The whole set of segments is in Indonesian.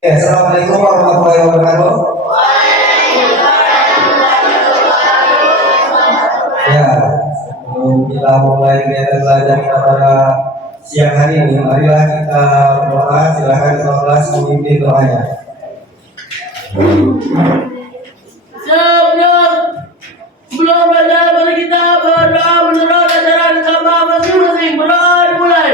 Assalamualaikum warahmatullahi wabarakatuh. Ya, sebelum kita mulai kegiatan belajar kita pada siang hari ini, marilah kita berdoa. Silakan kelas memimpin doanya. Sebelum belajar, mari kita berdoa menurut ajaran agama masing-masing. Berdoa dimulai.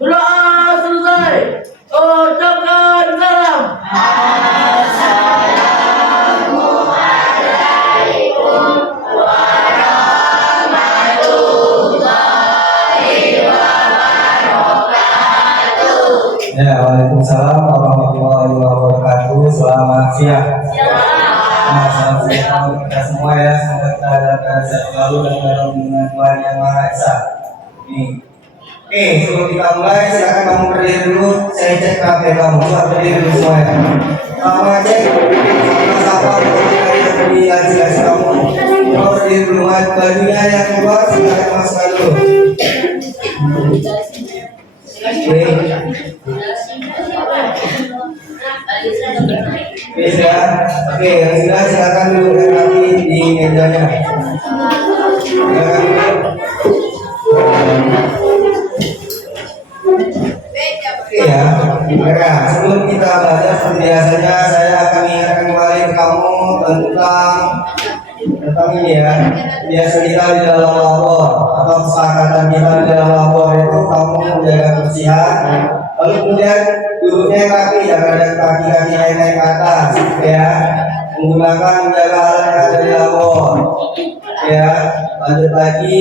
Berdoa selesai. Ucapkan salam. Ya, waalaikumsalam warahmatullahi wabarakatuh. Selamat siang. Nah, salam sejahtera untuk kita semua ya. Semoga kita dalam keadaan sehat selalu dan dalam lindungan Tuhan Yang Maha Esa. Nih. Oke, sebelum kita mulai, silakan kamu berdiri dulu. Saya cek HP kamu. Coba berdiri dulu semua ya. Kamu cek. Sama-sama berdiri lagi kamu. Kamu berdiri dulu. Bajunya yang keluar silakan masukkan dulu. Oke. Oke, yang sudah silakan duduk lagi di mejanya. Silakan duduk. Oke ya, mereka sebelum kita belajar seperti biasanya saya akan mengingatkan kembali ke kamu tentang ini ya. Biasa kita di dalam labor atau kesepakatan kita di dalam labor itu kamu menjaga kebersihan. Lalu kemudian duduknya kaki, jangan ada kaki-kaki naik ke atas, ya. Menggunakan menjaga alat yang ada di labor, ya. Lanjut lagi,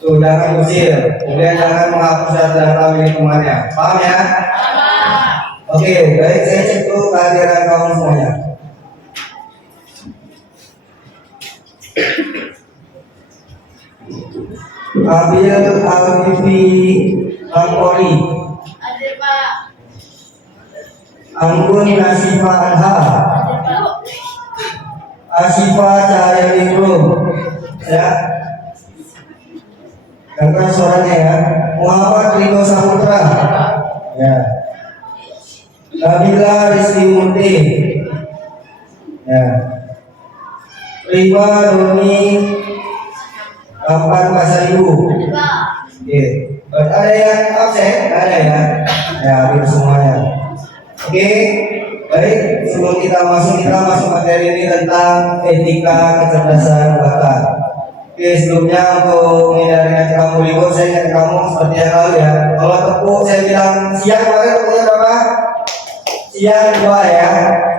tuh jangan usir, kemudian jangan menghapus data milik temannya, paham ya? Oke, baik, saya cek dulu kehadiran kamu semuanya. Ambil Al-Bibi Angkori. Hadir, Pak. Anggun Nasifa Anha. Asifa Cahaya Ningrum. Ya. Dengar suaranya ya. Muhammad Rino Saputra. Ya. Nabila Rizky Munti. Ya. Riba Doni Kapan Pasaribu. Oke. Ada yang absen? Ada ya. Ya, hampir semuanya. Oke, baik. Sebelum kita masuk materi ini tentang etika kecerdasan buatan. Oke, sebelumnya untuk menghindari nanti kamu libur, saya ingat kamu seperti yang lalu ya. Kalau tepuk saya bilang siang, kemarin tepuknya berapa? Siang 2 ya.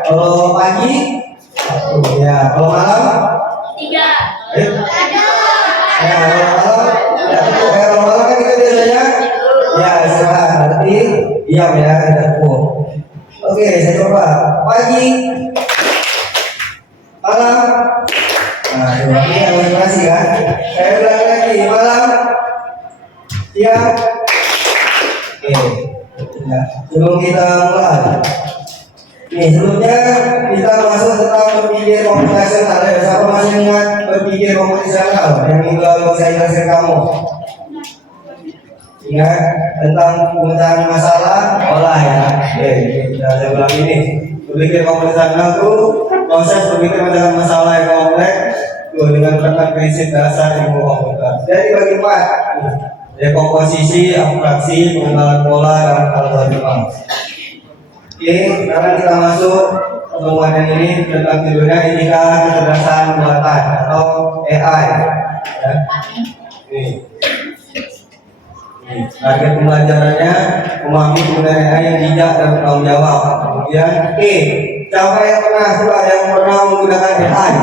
Kalau pagi 1 ya. Kalau malam 3. Ya, kalau malam ya tepuk ya. Kalau malam kan kita biasanya ya istirahat. Berarti diam ya, tidak tepuk. Oke, saya coba pagi, malam. Nah, ini demonstrasi kan. Saya ulangi lagi malam, siang. Oke, ya. Sebelum kita mulai, nih sebelumnya kita masuk tentang berpikir komputasional. Ya, siapa masih ingat berpikir komputasional yang minggu lalu saya jelaskan kamu? Ingat tentang pemecahan masalah olah ya. Oke, kita ulang ini. Berpikir komputasional itu proses berpikir mencari masalah yang kompleks dengan menerapkan prinsip dasar ilmu komputer. Jadi bagi 4, dekomposisi, abstraksi, pengenalan pola, dan algoritma. Oke, sekarang kita masuk pertemuan ini tentang judulnya etika kecerdasan buatan atau AI. Ya. Target pembelajarannya memahami penggunaan AI yang bijak dan bertanggung jawab. Kemudian siapa yang pernah menggunakan AI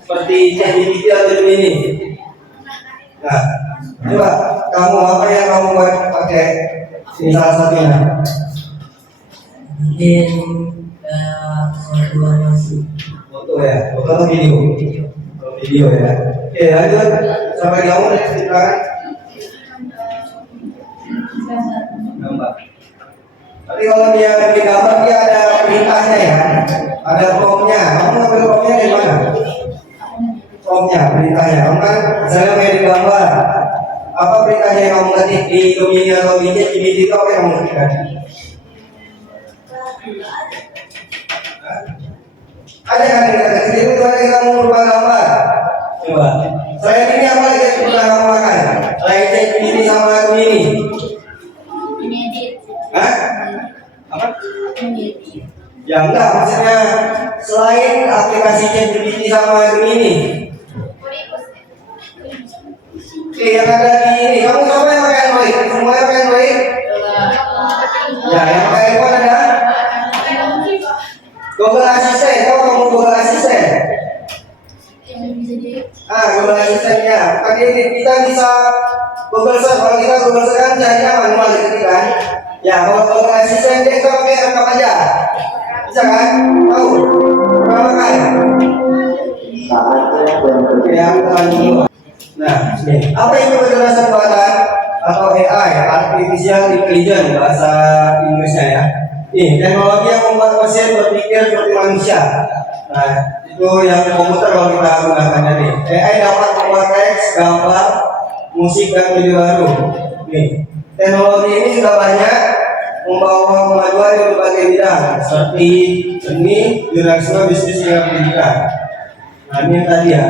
seperti ChatGPT atau Gemini? Nah, coba kamu apa yang kamu buat pakai ini salah satunya? Mungkin soal masih Foto ya, foto atau video? Video ya. Oke, lanjut sampai kamu silakan. Gambar. Tapi kalau dia di gambar dia ada perintahnya ya. Ada promnya. Kamu ngambil promnya dari mana? Promnya, beritanya. Kamu kan misalnya kayak di gambar. Apa beritanya yang kamu ketik di Gemini atau di Gemini itu apa yang kamu ketikkan? Ada kan yang kata itu ada yang kamu berubah gambar. Coba. Selain ini apa lagi yang pernah kamu makan? Selain cek ini sama ini. Hah? Apa? Ya enggak, maksudnya selain aplikasi ChatGPT sama ini. Oke, yang ada di ini, kamu siapa yang pakai Android? Semua yang pakai Android? Ya, yang pakai iPhone ada? Google Assistant, tahu kamu Google Assistant? Google Assistant-nya. Tadi kita bisa Google Search, kalau kita Google Search kan carinya manual gitu kan? Ya, kalau Google Assistant dia kita pakai rekam aja. Bisa kan? Tahu? Pernah pakai? Yang dulu. Nah, ini. Apa itu kecerdasan buatan atau AI, Artificial Intelligence bahasa Inggrisnya ya? Ini teknologi yang membuat mesin berpikir seperti manusia. Nah, itu yang komputer kalau kita gunakan tadi. AI dapat membuat teks, gambar, musik dan video baru. Nih, teknologi ini sudah banyak membawa kemajuan di berbagai bidang seperti seni, jurnalisme, bisnis hingga pendidikan. Nah, ini tadi ya.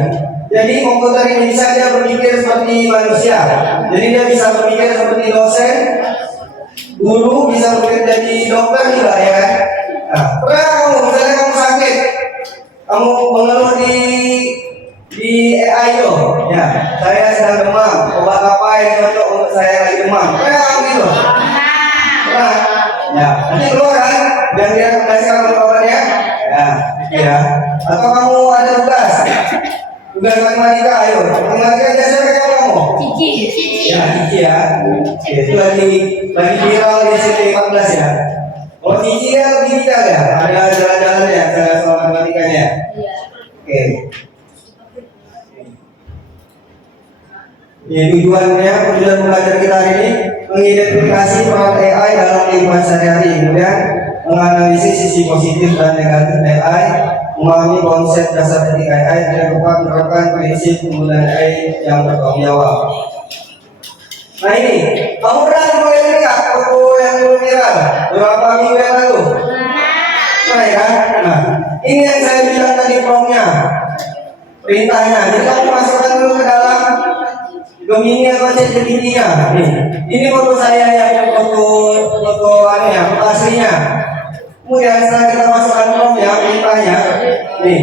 Jadi komputer ini bisa dia berpikir seperti manusia. Jadi dia bisa berpikir seperti dosen, guru, bisa berpikir jadi dokter juga ya kan. Nah, pernah kamu misalnya kamu sakit, kamu mengeluh di AI itu, ya saya sedang demam, obat apa yang cocok untuk saya lagi demam? Pernah kamu gitu? Pernah? Ya, nanti keluar kan, dan dia kasih kamu obatnya, ya. Atau kamu ada tugas matematika, ayo matematika biasanya pakai apa kamu? Cici ya. Itu lagi viral di SMP 14 ya. Kalau cici kan lebih detail ya, ada jalan-jalan ya soal matematikanya. Oke. Ya, tujuan belajar kita hari ini mengidentifikasi peran AI dalam kehidupan sehari-hari, kemudian menganalisis sisi positif dan negatif AI, memahami konsep dasar etika AI, dan dapat menerapkan prinsip penggunaan AI yang bertanggung jawab. Nah ini, kamu pernah mulai ini nggak foto yang viral beberapa minggu yang lalu? Pernah ya? Nah, ini yang saya bilang tadi promnya, perintahnya. Jadi kamu masukkan dulu ke dalam Gemini atau ChatGPT-nya. Ini foto saya yang foto aslinya. Kemudian setelah kita masukkan promnya, perintahnya, nih.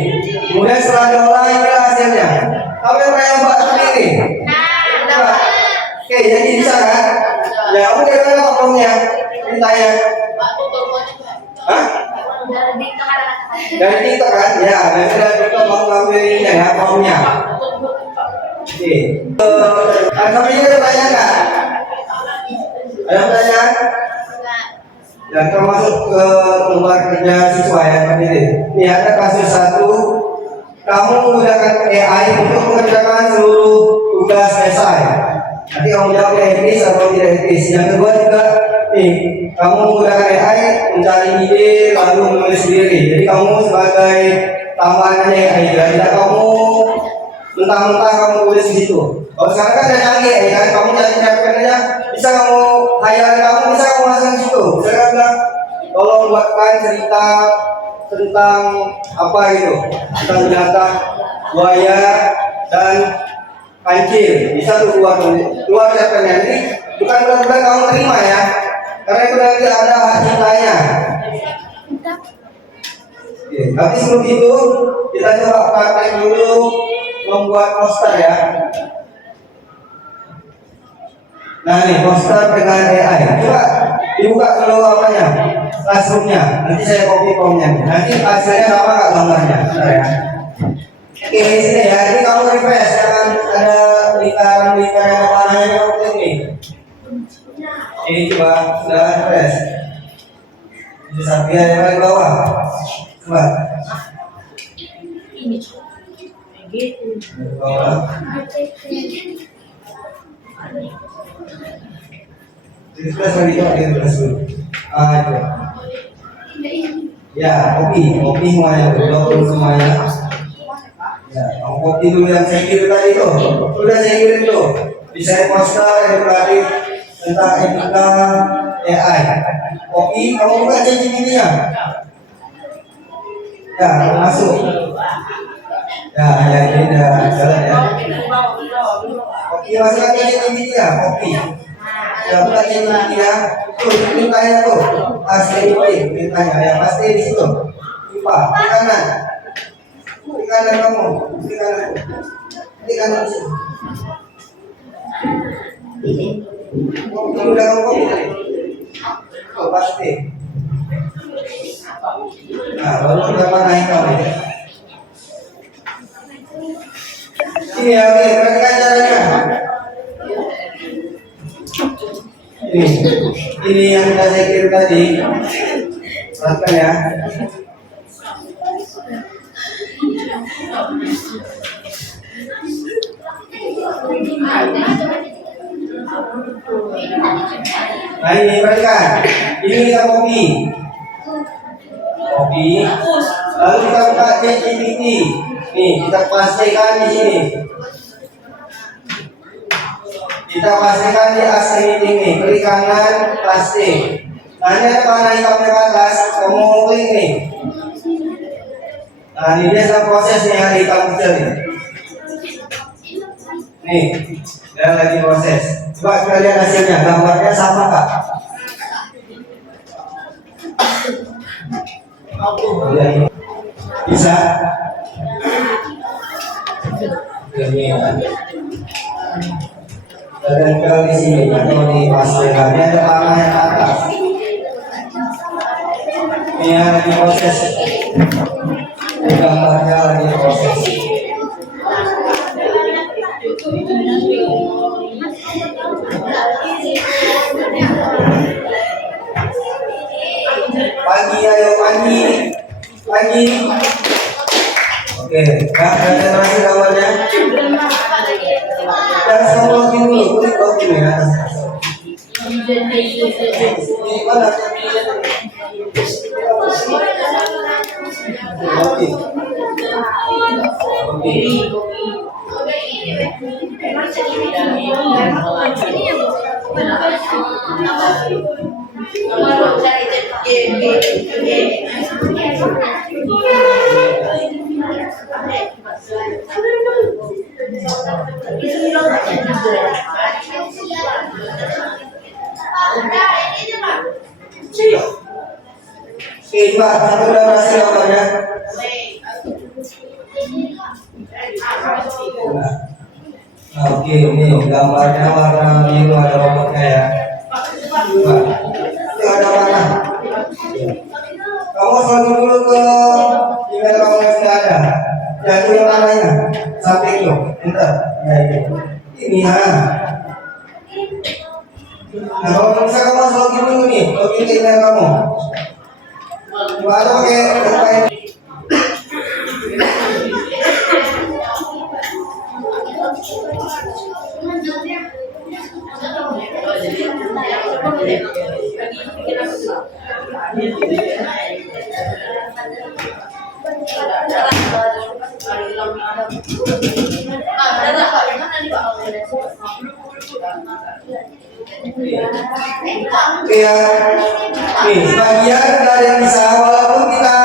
Kemudian setelah diolah ini hasilnya. Kamu yang pernah buat sendiri? Oke, jadi bisa kan? Ya, kamu dari mana promnya? Perintahnya? Hah? Dari TikTok kan? Ya, dari TikTok mau ngambil ini ya, promnya. Oke. Kami ada pertanyaan nggak? Ada pertanyaan? Dan termasuk ke tempat kerja siswa ya Pak Dede. Ini ada kasus satu, kamu menggunakan AI untuk mengerjakan seluruh tugas esai. Nanti kamu jawab etis atau tidak etis. Yang kedua juga, nih, kamu menggunakan AI mencari ide lalu menulis sendiri. Jadi kamu sebagai tambahannya AI, tidak kamu mentang-mentang kamu tulis di situ. Kalau sekarang kan ada canggih, ya kan? Kamu cari cerpennya, bisa kamu hayalan kamu bisa kamu masuk di situ. Saya bilang, tolong buatkan cerita tentang apa itu, tentang binatang, buaya dan kancil. Bisa tuh keluar cerpennya. Ini bukan benar-benar kamu terima ya, karena itu nanti ada hak ciptanya. Oke, tapi sebelum itu kita coba praktek dulu membuat poster ya. Nah ini poster dengan AI. Coba dibuka dulu apanya, classroomnya. Nanti saya copy promnya. Nanti hasilnya sama nggak gambarnya? Bentar ya. Oke, di sini ya. Ini kamu refresh, jangan ada lingkaran-lingkaran yang warnanya seperti ini. Ini coba sudah refresh. Ini Satria yang paling bawah. Coba. Bawah. Refresh lagi, coba refresh dulu. Itu. Ya, kopi semuanya, dulu semuanya. Ya, kamu kopi dulu yang saya kirim tadi tuh, sudah saya kirim tuh. Desain poster, edukasi tentang etika AI. Kopi, kamu buka ChatGPT-nya. Ya, masuk. Ya, ini udah jalan ya. Kopi masuk ke ChatGPT-nya, kopi. Ya, buka ChatGPT-nya. Tuh, perintahnya tuh. Asli perintahnya, ya pasti di situ. Lupa, di kanan. Di kanan kamu, di kanan. Di kanan di situ. Kopi udah kamu kopi tadi. Tuh, pasti. Nah, baru berapa naik kamu ya? Ini ya, oke, perhatikan caranya. Ini yang sudah saya kirim tadi. Perhatikan ya. Nah ini perhatikan. Ini kita kopi. Lalu kita buka ChatGPT. Nih, kita pastikan di sini. Kita pastikan di asli meeting nih. Klik kanan, paste. Nah, ini ada panah hitamnya ke atas. Kamu klik nih. Nah, ini dia sedang proses nih yang hitam kecil nih. Nih, dia lagi proses. Coba kita lihat hasilnya. Gambarnya sama kak? Bisa? Ini dan kalau di sini atau di pastikan ada panah yang atas. Ini lagi proses. Ini gambarnya lagi proses. Pagi, ayo pagi. Oke, nah, ada terasa gambarnya. Dan semua dulu, klik kopi nih atas. Ini mana? Oke, Pak, satu udah berhasil gambarnya. Nah, oke, ini gambarnya warna biru ada robotnya ya. Nah, itu ada mana? Kamu selalu dulu ke email kamu yang sudah ada. Yang itu yang mananya? Samping itu, bentar. Ya itu. Ini ya. Nah, kalau bisa kamu login dulu nih, login ke email kamu. Baru pakai ini. Oke ya, nih sebagian ada yang bisa walaupun kita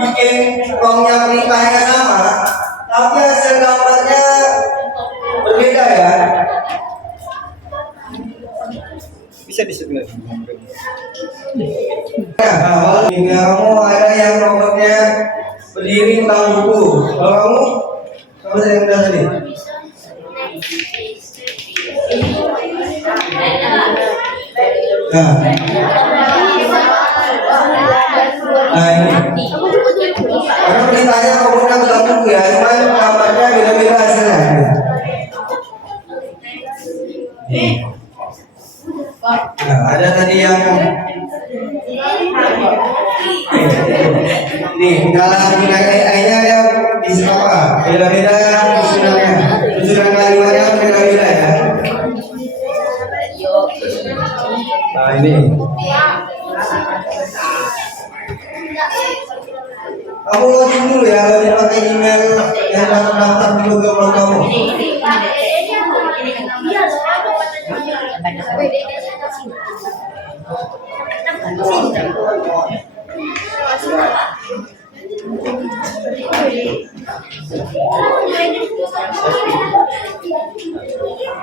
bikin rongnya perintahnya sama, tapi hasil gambarnya berbeda ya. Bisa disebut. Ya, kalau di kamu ada yang robotnya berdiri tentang buku, kalau kamu sering udah tadi. Nah, ini karena perintahnya robotnya tentang buku ya, cuman gambarnya beda-beda hasilnya. Nah, ada tadi yang nih dalam nilai AI-nya ada di apa? Beda-beda susunan kalimatnya beda-beda ya. Nah ini Kamu login dulu ya, login pakai email yang terdaftar di Google Chrome kamu.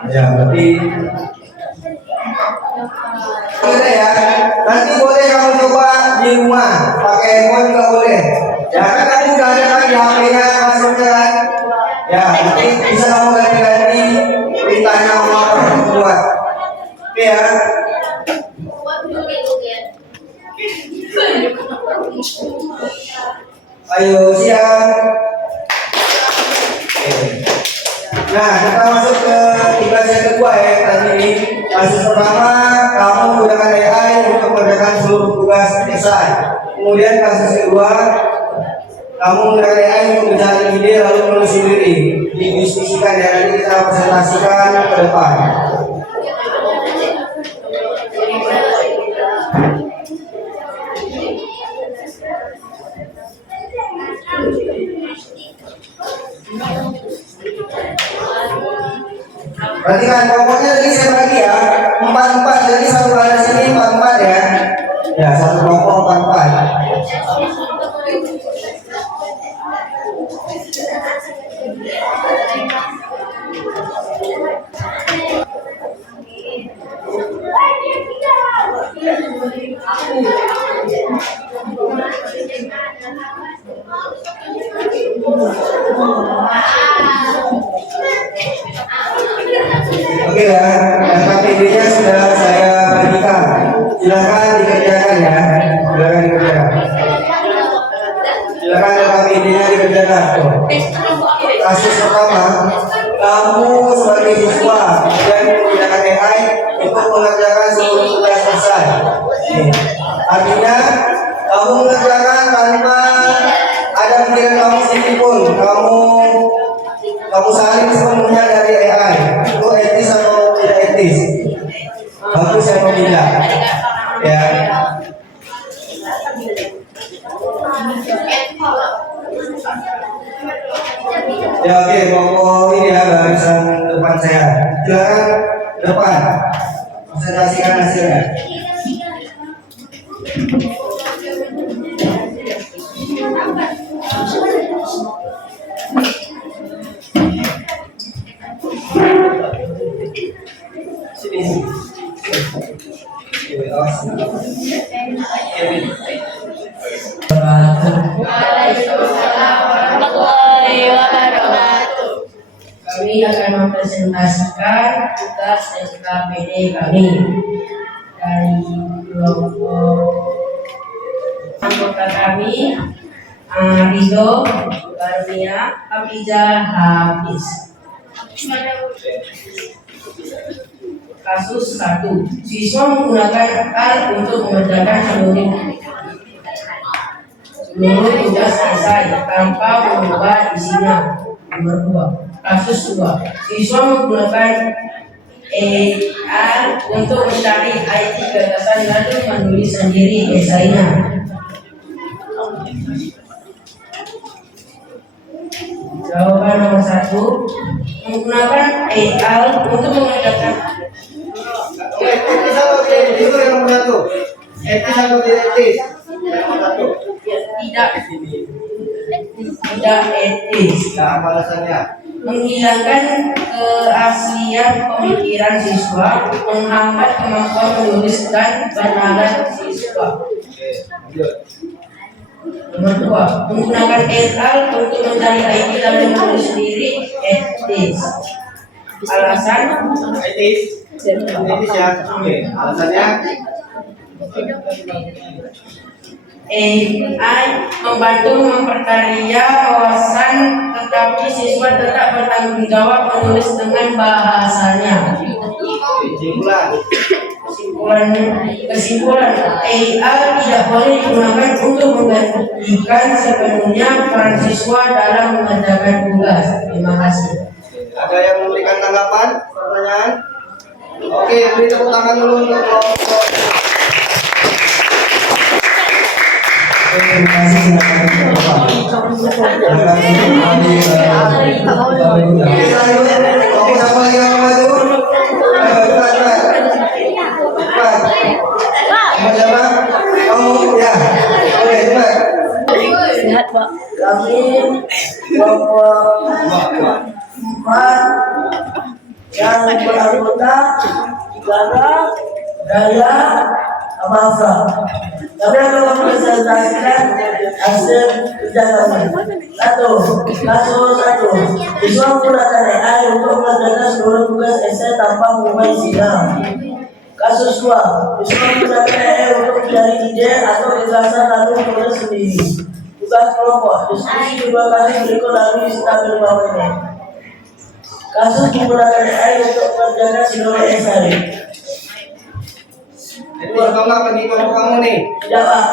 Ya, berarti boleh ya. Nanti boleh kamu coba di rumah pakai handphone juga boleh. Ya kan kamu udah ada kan di HP-nya passwordnya kan. Ya nanti bisa kamu ganti-ganti perintahnya apa buat. Oke ya. Ayo siap. Nah, kita masuk ke tugas yang kedua ya tadi ini. Kasus pertama, kamu menggunakan AI untuk mengerjakan seluruh tugas esai. Kemudian kasus kedua, kamu menggunakan AI untuk mencari ide lalu menulis sendiri. Didiskusikan ya, nanti kita presentasikan ke depan. Perhatikan pokoknya tadi saya bagi ya 4-4, jadi satu baris ini 4-4 ya. Ya satu kelompok 4-4. Oke ya, KPD-nya sudah saya bagikan. Silakan dikerjakan ya. Silakan dikerjakan. Silakan KPD-nya dikerjakan. Tuh. Kasus pertama, kamu sebagai siswa dan menggunakan AI untuk mengerjakan seluruh tugas selesai. Artinya kamu mengerjakan tanpa ada pikiran kamu sendiri pun. Kamu salin sepenuhnya dari AI. Itu etis atau tidak etis? Bagus atau tidak? Ya. Ya oke, pokok ini ya barisan depan saya. Silakan depan. Presentasikan hasilnya. Kami akan mempresentasikan tugas SKPD kami dari kelompok anggota kami Rido, Barmia, Abiza, Hafiz. Kasus 1. Siswa menggunakan AL untuk mengerjakan seluruh tugas esai tanpa mengubah isinya. Nomor 2. Kasus 2. Siswa menggunakan AI untuk mencari IT gagasan lalu menulis sendiri esainya. Jawaban nomor 1. Menggunakan AI untuk mengerjakan Etis atau tidak etis itu yang nomor 1. Etis atau tidak etis? Yang nomor 1. Tidak etis. Nah, apa alasannya? Menghilangkan keaslian pemikiran siswa, menghambat kemampuan menulis dan bernalar siswa. Oke, lanjut. Nomor 2. Menggunakan AI untuk mencari ID lalu menulis sendiri etis. Alasan Etis. Etis ya. Oke, alasannya? AI membantu memperkaya wawasan, tetapi siswa tetap bertanggung jawab menulis dengan bahasanya. Kesimpulan, AI tidak boleh digunakan untuk menggantikan sepenuhnya peran siswa dalam mengerjakan tugas. Terima kasih. Ada yang memberikan tanggapan, pertanyaan? Oke, beri tepuk tangan dulu untuk kelompok. Terima kasih. Sehat, Pak. Kami kelompok 4 yang beranggota Gana, Daya, Amafra. Kami akan mempresentasikan hasil kerja kami. Kasus 1. Siswa menggunakan AI untuk mengerjakan seluruh tugas esai tanpa mengubah sidang. Kasus 2. Siswa menggunakan AI untuk mencari ide atau gagasan lalu menulis sendiri. Tugas kelompok, diskusi 2 kali berikut lalu stabil menit. Kasus menggunakan AI untuk mengerjakan seluruh esai. Jadi kamu apa nih kelompok kamu nih? Tidak, Pak.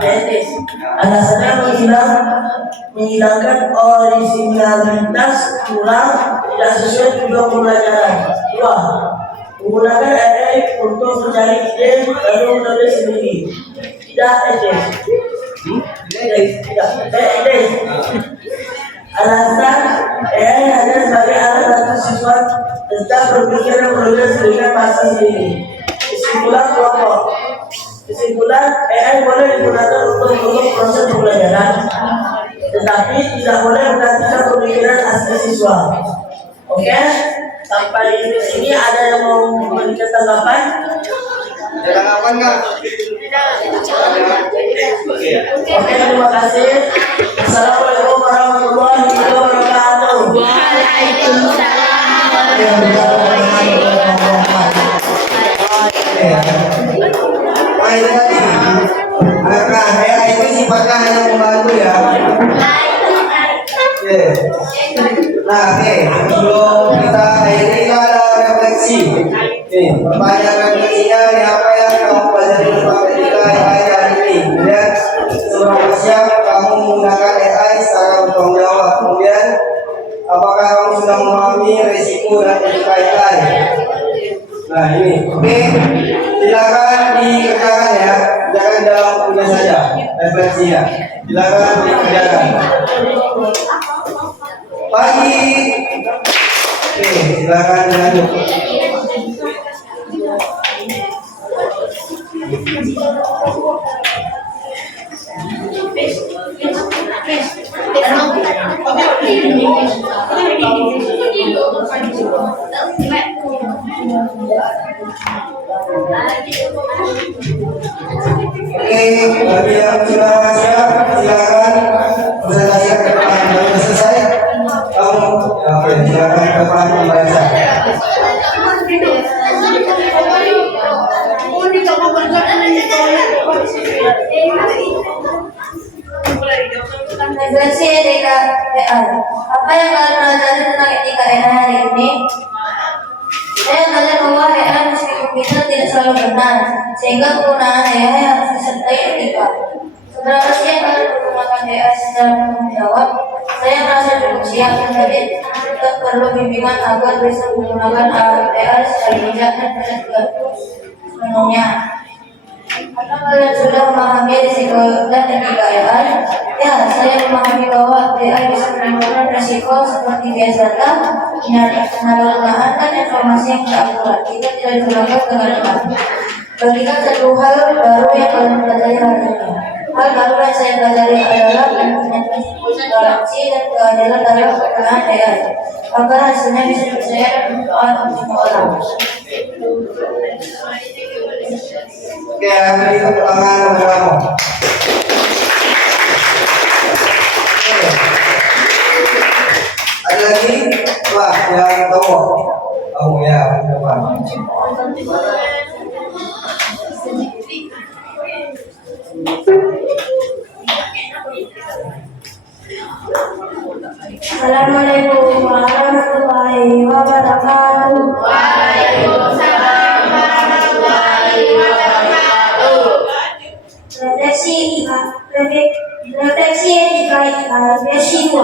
Etis. Alasannya menghilangkan originalitas kurang, tidak sesuai tujuan pembelajaran. 2. Menggunakan AI untuk mencari ide lalu menulis sendiri. Tidak etis. Tidak etis. Alasan AI hanya sebagai alat bantu siswa tentang berpikir dan menulis dengan bahasa sendiri. Kesimpulan kelompok. Kesimpulan, AI boleh digunakan untuk mendukung proses pembelajaran, tetapi tidak boleh menggantikan pemikiran asli siswa. Oke, sampai di sini ada yang mau memberikan tanggapan? Ada tanggapan nggak? Oke, terima kasih. Assalamualaikum warahmatullahi wabarakatuh. Karena AI itu sifatnya hanya membantu ya. Oke. Nah, sebelum kita akhiri kita ada refleksi. Pertanyaan refleksinya ini apa yang kamu pelajari tentang etika AI hari ini? Kemudian seberapa siap kamu menggunakan AI secara bertanggung jawab? Kemudian apakah kamu sudah memahami risiko dan etika AI? Nah ini, oke, silakan dikerjakan ya, jangan dalam bukunya saja, refleksinya, silakan dikerjakan. Pagi, oke, silakan lanjut. Oke, bagi yang sudah siap, silakan presentasi ke depan. Kalau sudah selesai, kamu ya, oke, silakan ke depan membaca. Refleksi etika AI. Apa yang kalian pelajari tentang etika AI hari ini? Saya belajar bahwa AI meski mungkin tidak selalu benar, sehingga penggunaan AI harus disertai etika. Seberapa siap kalian menggunakan AI secara bertanggung jawab? Saya merasa cukup siap, tapi tetap perlu bimbingan agar bisa menggunakan AI secara bijak dan tidak sepenuhnya. Apakah kalian sudah memahami risiko dan etika AI? Ya, saya memahami bahwa AI bisa menimbulkan risiko seperti bias data, penyalahgunaan, dan informasi yang tidak akurat jika tidak digunakan dengan benar. Bagikan satu hal baru yang kalian pelajari hari ini. Hal baru yang saya pelajari adalah pentingnya transparansi dan keadilan dalam penggunaan AI, agar hasilnya bisa dipercaya dan bermanfaat untuk semua orang. Oke, beri tepuk tangan untuk kamu. Oke. Ada lagi? Wah, yang cowok. Kamu ya, depan. Assalamualaikum warahmatullahi wabarakatuh. Waalaikumsalam warahmatullahi wabarakatuh. Refleksi etika versi 2.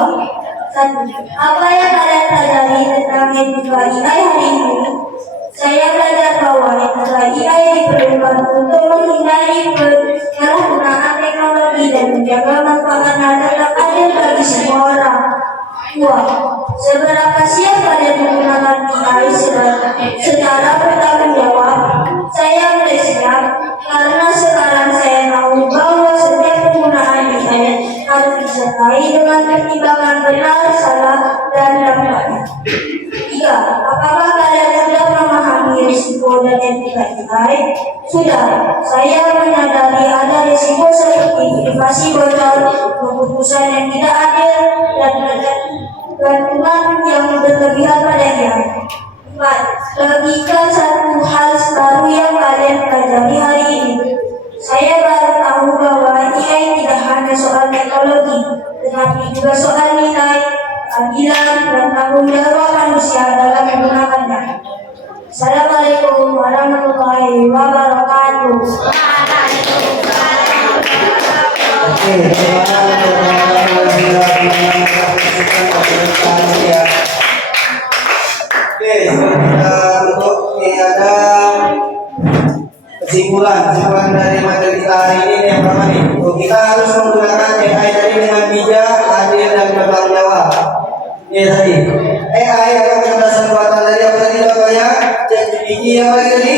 Apa yang kalian pelajari tentang etika AI hari ini? Saya belajar bahwa teknologi AI diperlukan untuk menghindari penyalahgunaan teknologi dan menjaga manfaatnya tetap adil bagi semua orang. 2. Seberapa siap kalian menggunakan AI secara bertanggung jawab? Saya mulai siap karena sekarang saya tahu bahwa setiap penggunaan AI harus disertai dengan pertimbangan benar, salah, dan dampaknya. 3. Apakah kalian sudah memahami risiko dan etika AI? Sudah. Saya menyadari ada risiko seperti privasi bocor, keputusan yang tidak adil, dan gantungan yang berlebihan pada AI. 4. Logika satu hal baru yang kalian pelajari hari ini. Saya baru tahu bahwa AI tidak hanya soal teknologi, tetapi juga soal nilai, keadilan, dan tanggung jawab manusia dalam menggunakannya. Assalamualaikum warahmatullahi wabarakatuh. Oke, terima kasih ya. Oke, kita untuk ini ada kesimpulan dari materi kita hari ini yang pertama nih. Kita harus menggunakan AI tadi dengan bijak, adil, dan bertanggung jawab. Ini tadi AI atau kecerdasan buatan tadi apa tadi namanya? ChatGPT apa lagi tadi?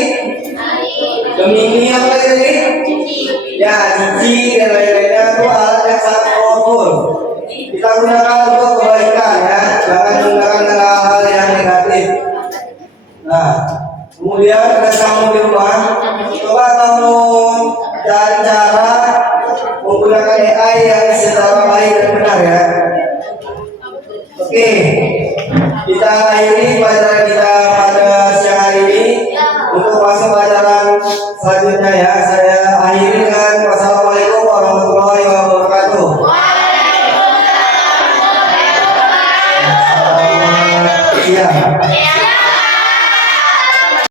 Gemini apa lagi tadi? Ya, Cici dan lain-lainnya itu alat yang sangat powerful. Kita gunakan untuk kebaikan ya, jangan menggunakan hal-hal yang negatif. Nah, kemudian ada kamu di rumah, coba kamu cari cara menggunakan AI yang secara baik dan benar ya. Oke, kita akhiri pelajaran kita pada siang hari ini. Untuk masuk pelajaran selanjutnya ya, saya akhiri dengan wassalamualaikum warahmatullahi wabarakatuh. Waalaikumsalam warahmatullahi wabarakatuh.